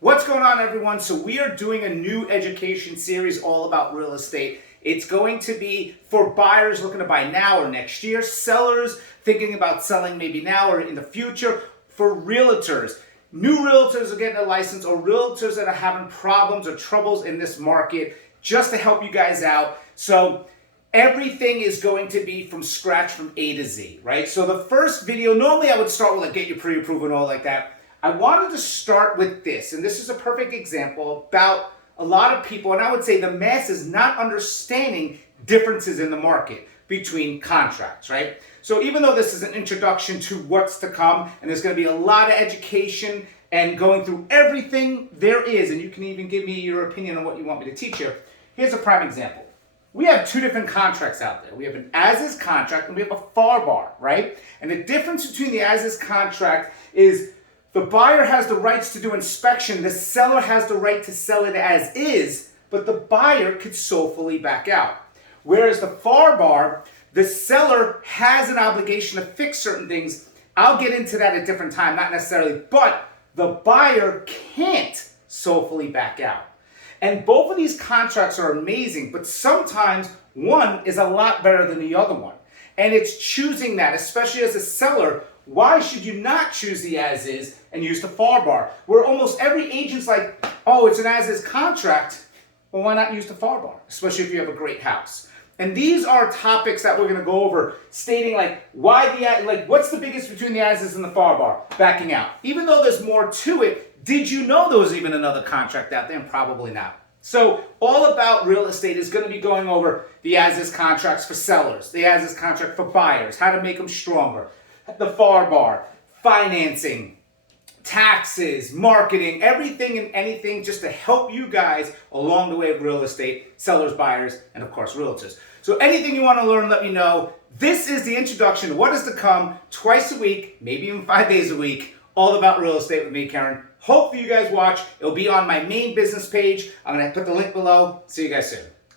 What's going on, everyone? So we are doing a new education series all about real estate. It's going to be for buyers looking to buy now or next year, sellers thinking about selling maybe now or in the future, for realtors, new realtors are getting a license, or realtors that are having problems or troubles in this market, just to help you guys out. So everything is going to be from scratch, from A to Z, right? So the first video, normally I would start with like get your pre-approval and all like that. I wanted to start with this, and this is a perfect example about a lot of people, and I would say the masses, not understanding differences in the market between contracts, right? So even though this is an introduction to what's to come, and there's going to be a lot of education and going through everything there is, and you can even give me your opinion on what you want me to teach you. Here's a prime example. We have two different contracts out there. We have an as-is contract and we have a FAR bar, right? And the difference between the as-is contract is the buyer has the rights to do inspection, the seller has the right to sell it as is, but the buyer could soulfully back out. Whereas the FAR bar, the seller has an obligation to fix certain things. I'll get into that at a different time, not necessarily, but the buyer can't soulfully back out. And both of these contracts are amazing, but sometimes one is a lot better than the other one. And it's choosing that, especially as a seller. Why should you not choose the as-is and use the FAR bar? Where almost every agent's like, oh, it's an as-is contract, well, why not use the FAR bar? Especially if you have a great house. And these are topics that we're going to go over, stating like what's the biggest between the as-is and the FAR bar? Backing out. Even though there's more to it, did you know there was even another contract out there? And probably not. So all about real estate is going to be going over the as-is contracts for sellers, the as-is contract for buyers, how to make them stronger, the FAR bar, financing, taxes, marketing, everything and anything just to help you guys along the way of real estate, sellers, buyers, and of course realtors. So anything you want to learn, let me know. This is the introduction to what is to come, twice a week, maybe even 5 days a week, all about real estate with me, Karen. Hope you guys watch. It'll be on my main business page. I'm going to put the link below. See you guys soon.